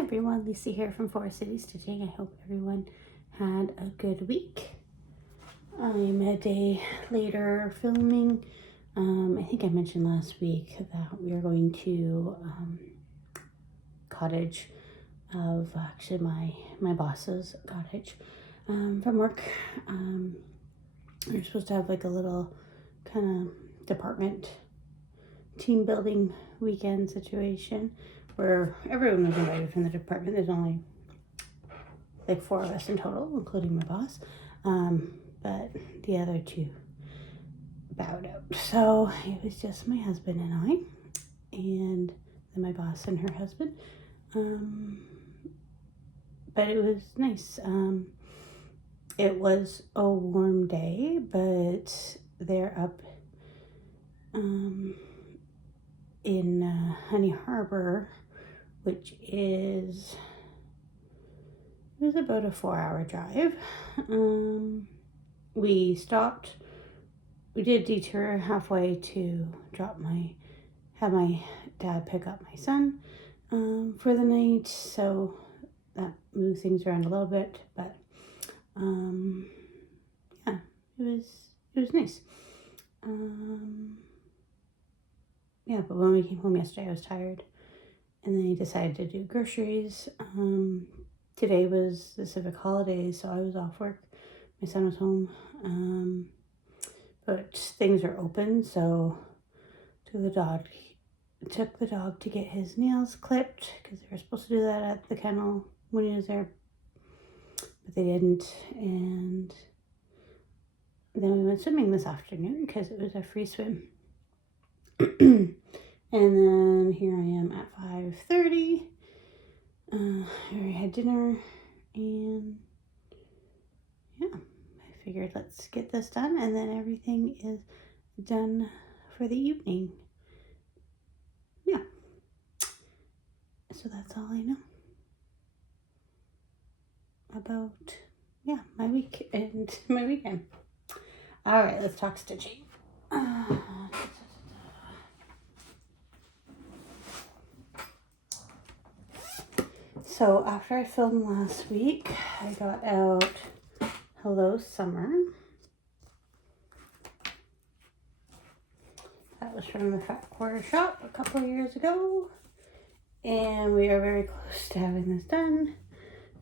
everyone, Lisa here from Forest City Stitching. I hope everyone had a good week. I'm a day later filming. I think I mentioned last week that we are going to cottage of actually my boss's cottage from work. We're supposed to have like a little kind of department team building weekend situation where everyone was invited from the department. There's only like 4 of us in total, including my boss. But the other 2 bowed out. So it was just my husband and I, and then my boss and her husband. But it was nice. It was a warm day, but they're up in Honey Harbor, which is, it was about a 4-hour drive. We stopped, we did detour halfway to have my dad pick up my son for the night, so that moved things around a little bit, but yeah, it was nice. Yeah, but when we came home yesterday, I was tired, and then I decided to do groceries. Today was the civic holiday, so I was off work. My son was home, but things are open, so took the dog to get his nails clipped, because they were supposed to do that at the kennel when he was there, but they didn't. And then we went swimming this afternoon because it was a free swim. And then here I am at 5:30. I had dinner, and yeah, I figured let's get this done, and then everything is done for the evening. Yeah. So that's all I know about, yeah, my week and my weekend. All right, let's talk stitching. So after I filmed last week, I got out Hello Summer. That was from the Fat Quarter Shop a couple of years ago, and we are very close to having this done.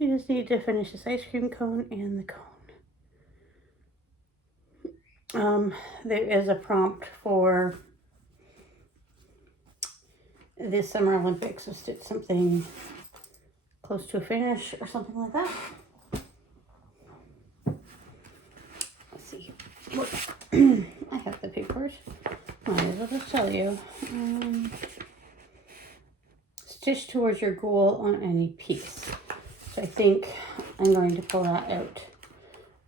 We just need to finish this ice cream cone and the cone. There is a prompt for this Summer Olympics, so stitch something close to a finish or something like that. Let's see. Look, I have the papers. Might as well just tell you. Stitch towards your goal on any piece. So I think I'm going to pull that out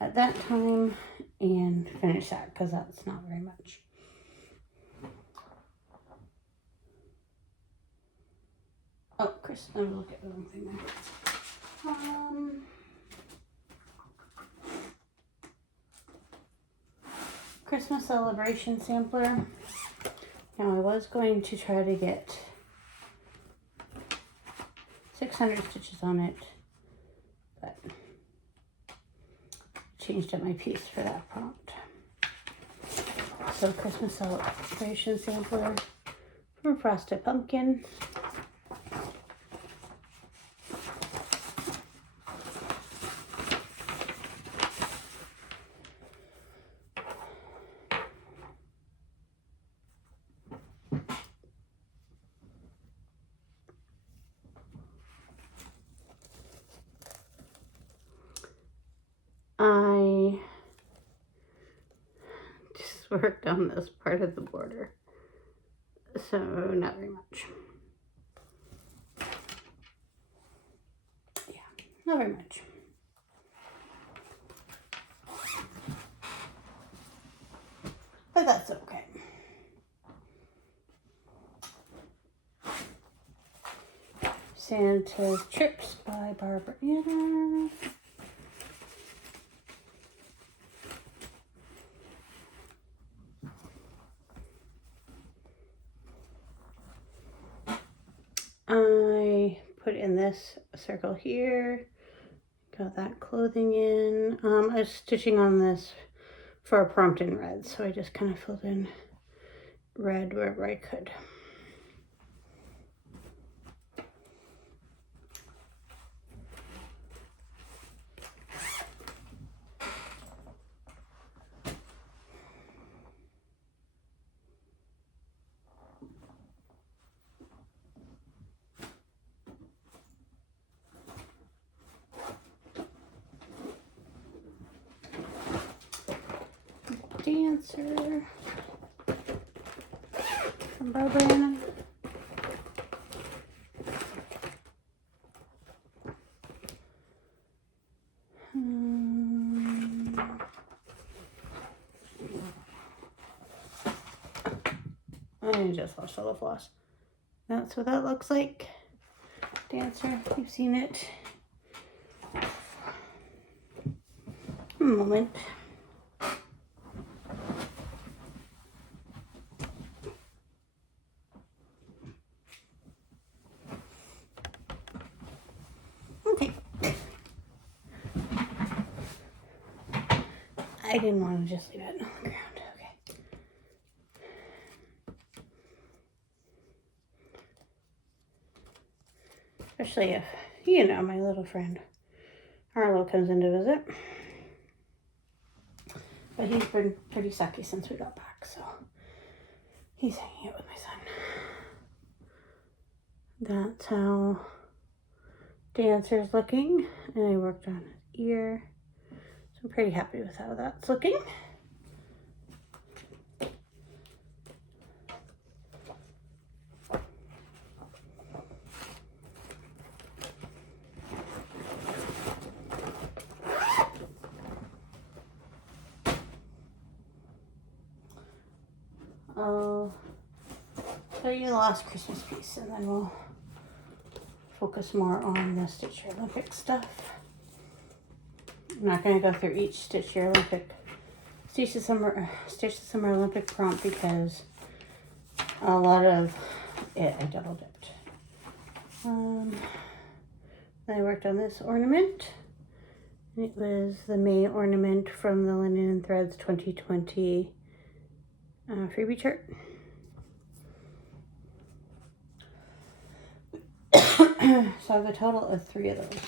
at that time and finish that, because that's not very much. Oh, Chris, I'm gonna look at the wrong thing there. Christmas celebration sampler. Now I was going to try to get 600 stitches on it, but changed up my piece for that prompt. So Christmas celebration sampler from Frosted Pumpkin. I just worked on this part of the border, so not very much. Yeah, not very much. But that's okay. Santa's Trips by Barbara Anna. I put in this circle here. Got that clothing in. I was stitching on this for a prompt in red, so I just kind of filled in red wherever I could. Dancer from Barbara. I just lost all the floss. That's what that looks like. Dancer, you've seen it. A moment. Okay. I didn't want to just leave it on the ground. Okay. Especially if, you know, my little friend Arlo comes in to visit. But he's been pretty sucky since we got back, so he's hanging out with my son. That's how Dancer's looking, and I worked on his ear, so I'm pretty happy with how that's looking. I'll show you the last Christmas piece, and then we'll focus more on the Stitch Your Olympic stuff. I'm not going to go through each Stitch Your Olympic, Stitch the Summer Olympic prompt because a lot of it I double dipped. Then I worked on this ornament. It was the May ornament from the Linen and Threads 2020 freebie chart. So I have a total of 3 of those.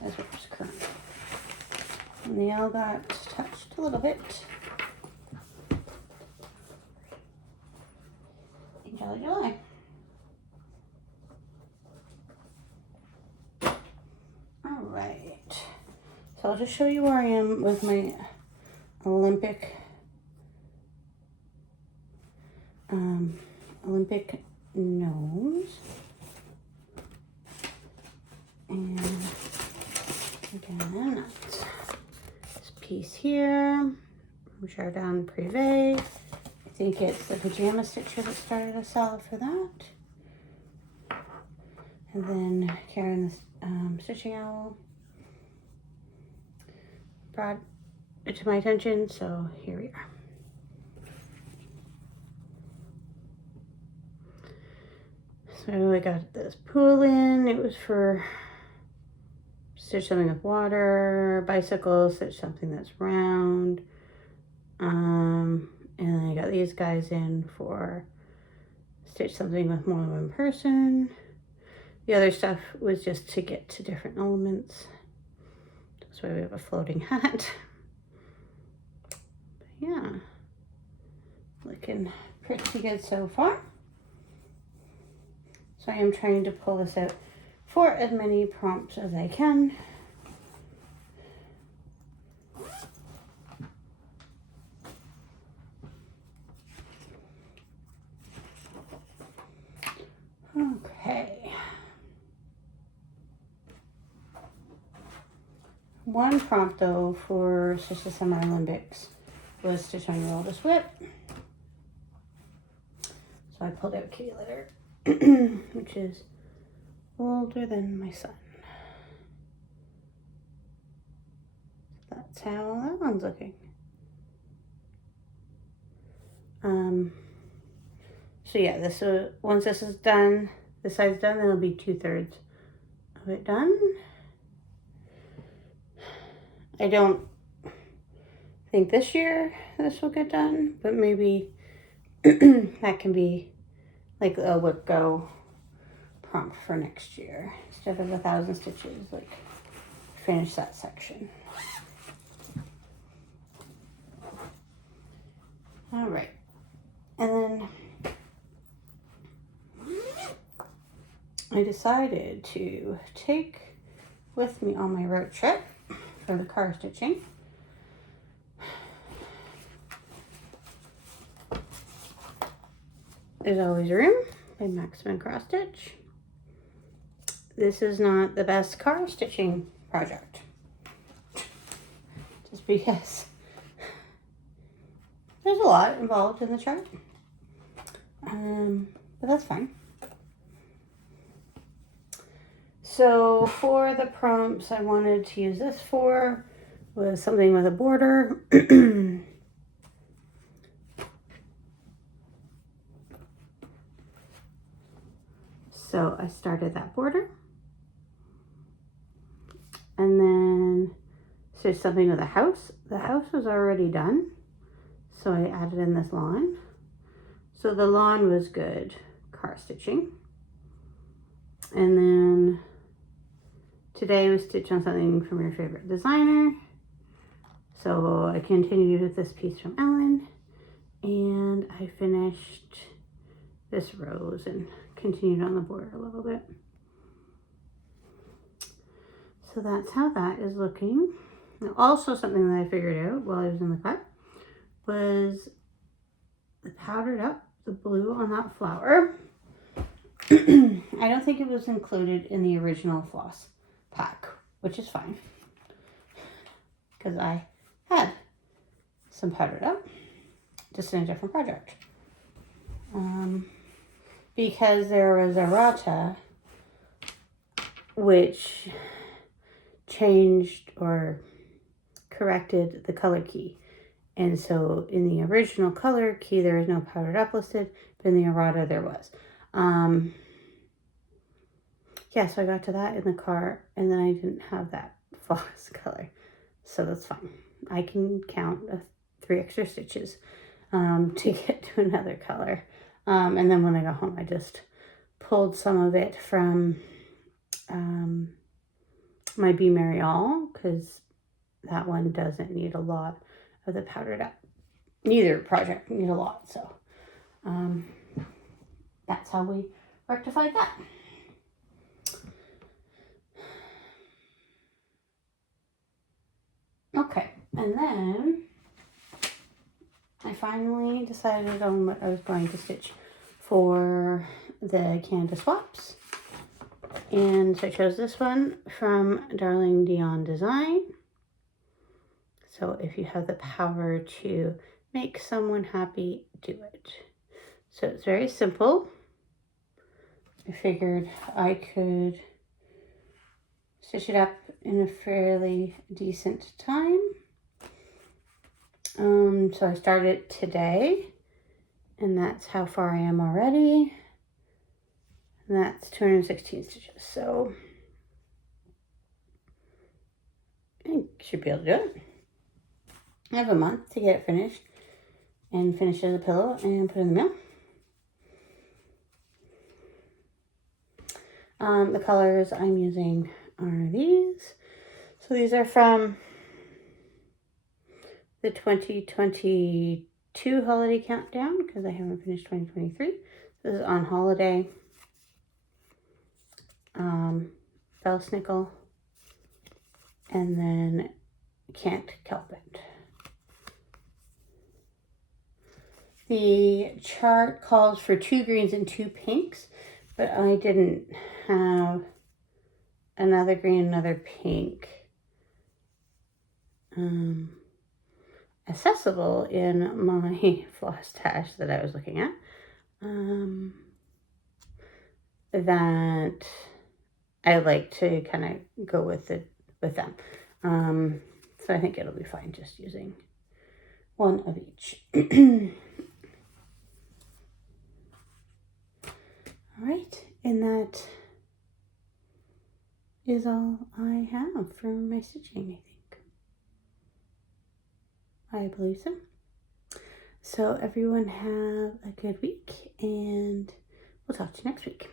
That's what's current. And they all got touched a little bit. In Jolly July. Alright. So I'll just show you where I am with my Olympic nose. And again, that's this piece here from Jardin Privé. I think it's the pajama stitcher that started us out for that. And then Karen, the stitching owl, brought it to my attention, so here we are. So I got this pool in. It was for stitch something with water, bicycle, stitch something that's round. And then I got these guys in for stitch something with more than one person. The other stuff was just to get to different elements. That's why we have a floating hat. But yeah, looking pretty good so far. So I am trying to pull this out for as many prompts as I can. Okay. One prompt though for Stitch the Summer Olympics was Stitch on Your Oldest Whip. So I pulled out Kitty Litter, which is older than my son. That's how that one's looking. So yeah, once this is done, this side's done, then it'll be 2/3 of it done. I don't think this year this will get done, but maybe that can be like a whip go prompt for next year. Instead of 1,000 stitches, like finish that section. All right, and then I decided to take with me on my road trip for the car stitching There's Always Room by Maxim Cross Stitch. This is not the best car stitching project, just because there's a lot involved in the chart, but that's fine. So for the prompts I wanted to use this for was something with a border. So I started that border, and then stitched something with a house. The house was already done, so I added in this lawn. So the lawn was good car stitching. And then today we stitched on something from your favorite designer. So I continued with this piece from Ellen, and I finished this rose and continued on the border a little bit. So that's how that is looking. Now, also something that I figured out while I was in the cut was the powdered up, the blue on that flower. I don't think it was included in the original floss pack, which is fine, because I had some powdered up, just in a different project. Because there was errata, which changed or corrected the color key. And so in the original color key, there was no powdered up listed, but in the errata there was. Yeah, so I got to that in the car, and then I didn't have that floss color. So that's fine. I can count 3 extra stitches to get to another color. And then when I got home, I just pulled some of it from my Be Merry All, because that one doesn't need a lot of the powdered up. Neither project need a lot, so that's how we rectified that. Okay, and then I finally decided on what I was going to stitch for the Canada swaps. And so I chose this one from Darling Dion Design. So if you have the power to make someone happy, do it. So it's very simple. I figured I could stitch it up in a fairly decent time. So I started today, and that's how far I am already. And that's 216 stitches. So I should be able to do it. I have a month to get it finished, and finish as a pillow and put it in the mail. The colors I'm using are these. So these are from the 2022 holiday countdown, because I haven't finished 2023. This is on holiday. Bellsnickel, and then Can't Kelp It. The chart calls for 2 greens and 2 pinks, but I didn't have another green, another pink accessible in my floss stash that I was looking at. That I like to kind of go with them. So I think it'll be fine just using one of each. All right, And that is all I have for my stitching, I think. I believe so. So everyone have a good week, and we'll talk to you next week.